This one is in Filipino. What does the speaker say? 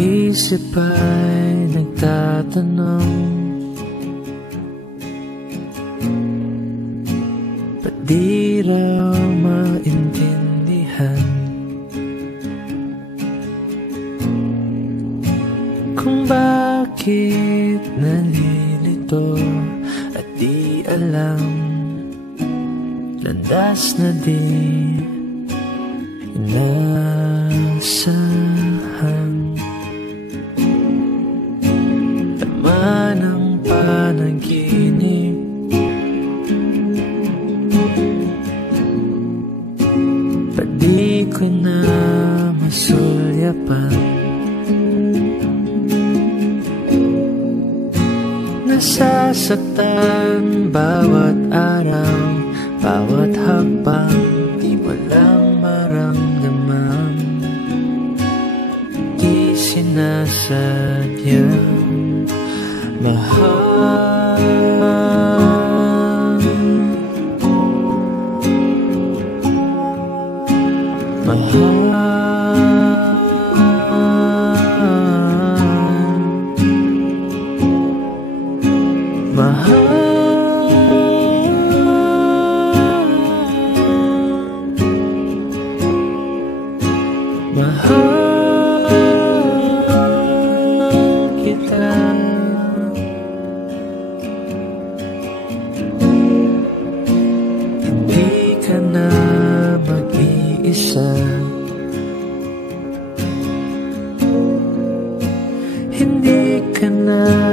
isip ay nagtatanong, ba't di raw maintindihan kung bakit nalilito at di alam, landas na di inasahan. Laman ng panaginip, ba't di ko na masulyapan? Nasasaktan bawat araw, bawat hakbang, di mo lang maramdaman, di sinasadyang mahal. Hindi ka na